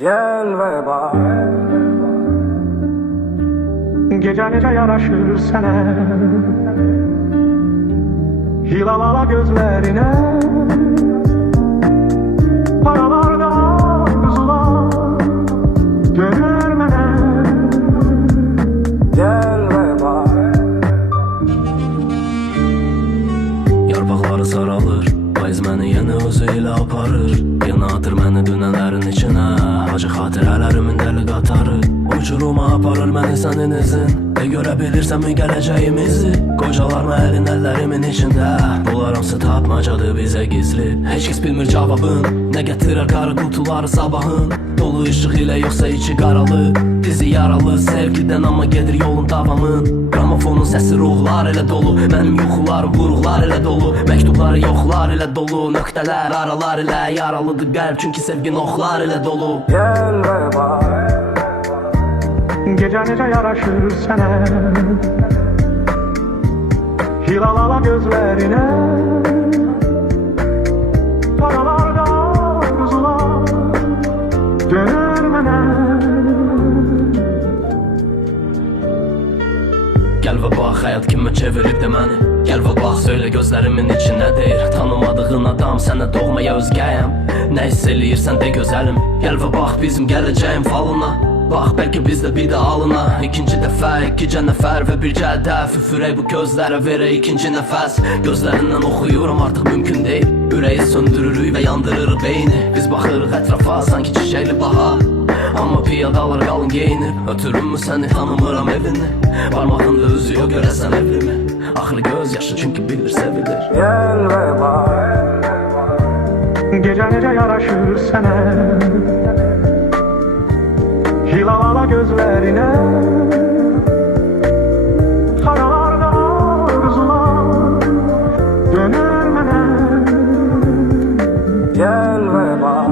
Gel ve bak. Gece gece yaraşır sana, hilalala gözlerine, paralarda kuzular dönür mene. Gel ve bak. Yarpaqları saralır, payız məni yenə özü ilə aparır. Yana atır məni dünələrin içinə, acı xatirələrimin dəli qatarı. Uçuruma aparır məni sənin izin, görə bilirsən mi gələcəyimizi? Qocalarma əlin əllərimin içində, bunlar hamısı tapmacadır bizə gizli. Heç kəs bilmir cavabın, nə gətirər qarı qutuları sabahın. Dolu işıq ilə yoxsa içi qaralı, dizi yaralı sevgidən amma gedir yolun davamın. Gramofonun səsi ruhlar ilə dolu, mənim yuxularım buruqlar ilə dolu. Məktubları yoxlar ilə dolu, nöqtələr aralar ilə yaralıdır qəlb, çünki sevgin oxlar ilə dolu. Gel ve bak. Gece gece yaraşır sana, hilalala gözlerine, paralarda kuzular dönür mene. Gəl və bax, həyat kimə çevirib də məni. Gəl və bax, söylə gözlərimin içində deyir. Tanımadığın adam, sənə doğmaya özgəyəm. Nə hiss eləyirsən de gözəlim. Gəl və bax, bizim gələcəyim falına. Bax, bəlkə biz də bir də alına. İkinci dəfə, ikicə nəfər və bircə ədəf. Üfürək bu gözlərə, verək ikinci nəfəs. Gözlərindən oxuyuram, artıq mümkün deyil. Ürəyi söndürürük və yandırırıq beyni. Biz baxırıq ətrafa, sanki çiçəkli bahar. Amma piyadalar qalın geyinib. Ötürümmü səni, tanımıram evini. Barmağında üzüyor, görəsən evrimi. Axırı göz yaşı, çünki bilir sevilir. Gel ve bak. Gece gece yaraşır sana, hilalala gözlerine, paralarda kuzular dönür mene. Gel ve bak.